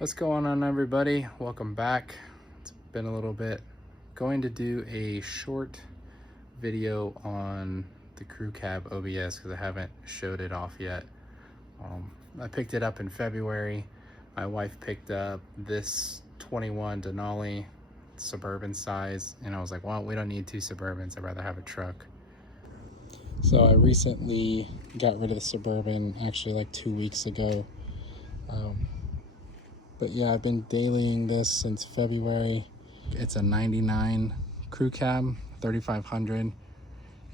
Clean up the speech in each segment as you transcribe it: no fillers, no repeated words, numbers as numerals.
What's going on, everybody? Welcome back. It's been a little bit. Going to do a short video on the crew cab OBS because I haven't showed it off yet. I picked it up in February. My wife picked up this 21 Denali Suburban size, and I was like, well, we don't need two Suburbans. I'd rather have a truck. So I recently got rid of the Suburban, actually like 2 weeks ago. But yeah, I've been dailying this since February. It's a 99 crew cab, 3500.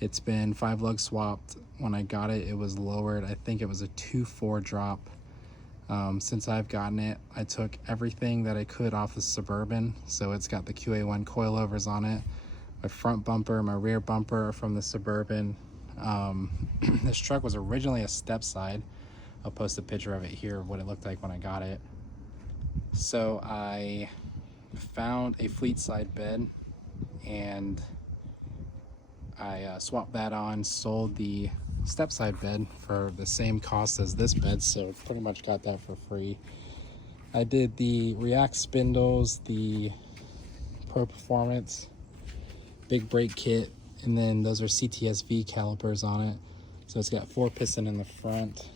It's been 5 lug swapped. When I got it, it was lowered. I think it was a 2.4 drop. Since I've gotten it, I took everything that I could off the Suburban. So it's got the QA1 coilovers on it, my front bumper, my rear bumper from the Suburban. This truck was originally a step side. I'll post a picture of it here of what it looked like when I got it. So I found a fleet side bed and I swapped that on, sold the step side bed for the same cost as this bed, so pretty much got that for free. I did the React spindles, the Pro Performance big brake kit, and then those are CTSV calipers on it. So it's got 4 piston in the front.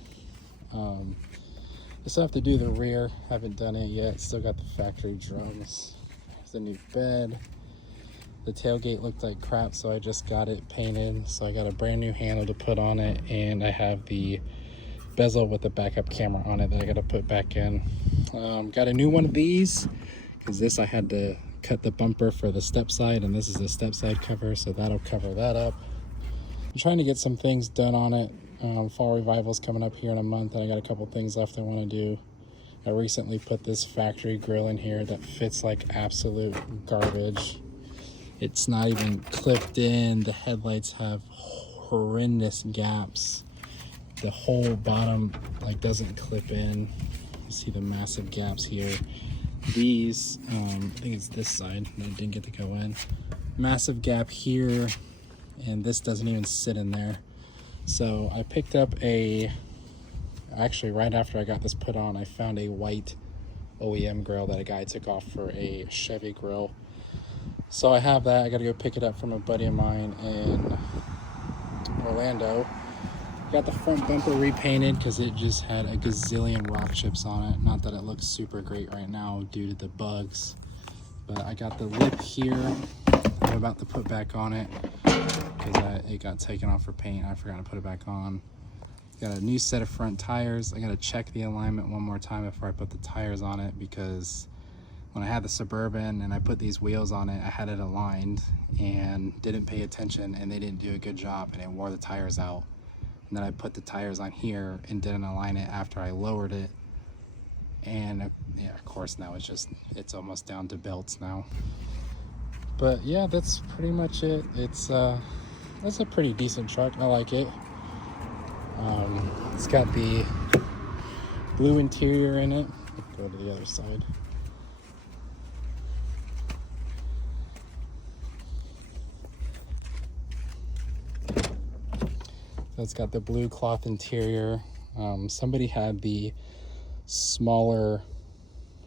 I still have to do the rear, haven't done it yet. Still got the factory drums. There's the new bed. The tailgate looked like crap, so I just got it painted. So I got a brand new handle to put on it, and I have the bezel with the backup camera on it that I got to put back in. Got a new one of these, because this I had to cut the bumper for the step side, and this is the step side cover, so that'll cover that up. I'm trying to get some things done on it. Fall revival's coming up here in a month, and I got a couple things left I want to do. I recently put this factory grill in here that fits like absolute garbage. It's not even clipped in. The headlights have horrendous gaps. The whole bottom like doesn't clip in. You see the massive gaps here. These, I think it's this side that didn't get to go in. Massive gap here, and this doesn't even sit in there. So I picked up actually right after I got this put on, I found a white OEM grill that a guy took off for a Chevy grill. So I have that. I got to go pick it up from a buddy of mine in Orlando. Got the front bumper repainted because it just had a gazillion rock chips on it. Not that it looks super great right now due to the bugs. But I got the lip here I'm about to put back on it because it got taken off for paint. I forgot to put it back on. Got a new set of front tires. I got to check the alignment one more time before I put the tires on it, because when I had the Suburban and I put these wheels on it, I had it aligned and didn't pay attention, and they didn't do a good job, and it wore the tires out. And then I put the tires on here and didn't align it after I lowered it. And yeah, of course now it's almost down to belts now. But yeah, that's pretty much it. It's a pretty decent truck. I like it. It's got the blue interior in it. Let's go to the other side. So it's got the blue cloth interior. Somebody had the smaller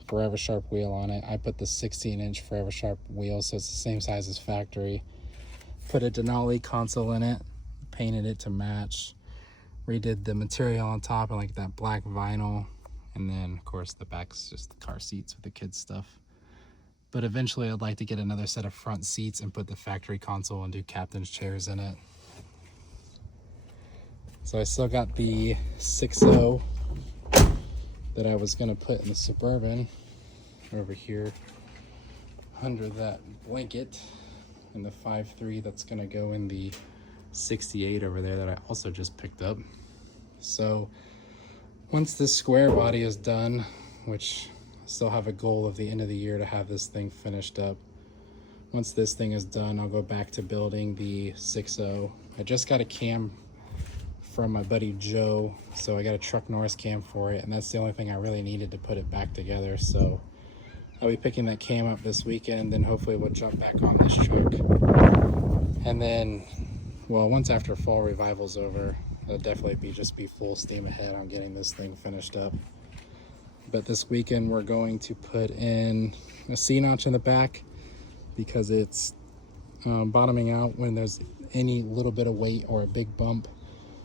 Forever Sharp wheel on it. I put the 16-inch Forever Sharp wheel, so it's the same size as factory. Put a Denali console in it, painted it to match, redid the material on top and like that black vinyl, and then of course the back's just the car seats with the kids stuff. But eventually I'd like to get another set of front seats and put the factory console and do captain's chairs in it. So I still got the 6.0 that I was gonna put in the Suburban over here under that blanket, and the 5.3 that's gonna go in the 68 over there that I also just picked up. So once this square body is done, which I still have a goal of the end of the year to have this thing finished up. Once this thing is done, I'll go back to building the 6.0. I just got a cam from my buddy Joe, so I got a Truck Norris cam for it, and that's the only thing I really needed to put it back together. So I'll be picking that cam up this weekend, then hopefully we'll jump back on this truck. And then, well, once after fall revival's over, it'll definitely be full steam ahead on getting this thing finished up. But this weekend we're going to put in a C-notch in the back because it's bottoming out when there's any little bit of weight or a big bump.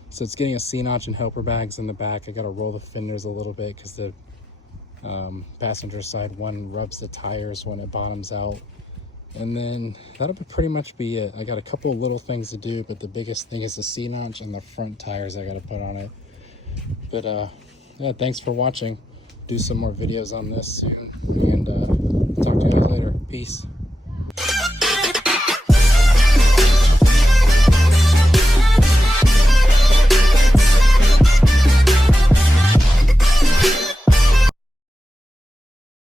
So it's getting a C-notch and helper bags in the back. I got to roll the fenders a little bit because the passenger side one rubs the tires when it bottoms out. And then that'll pretty much be it. I got a couple of little things to do, but the biggest thing is the C-notch and the front tires I got to put on it. But yeah, thanks for watching. Do some more videos on this soon, and talk to you guys later. Peace.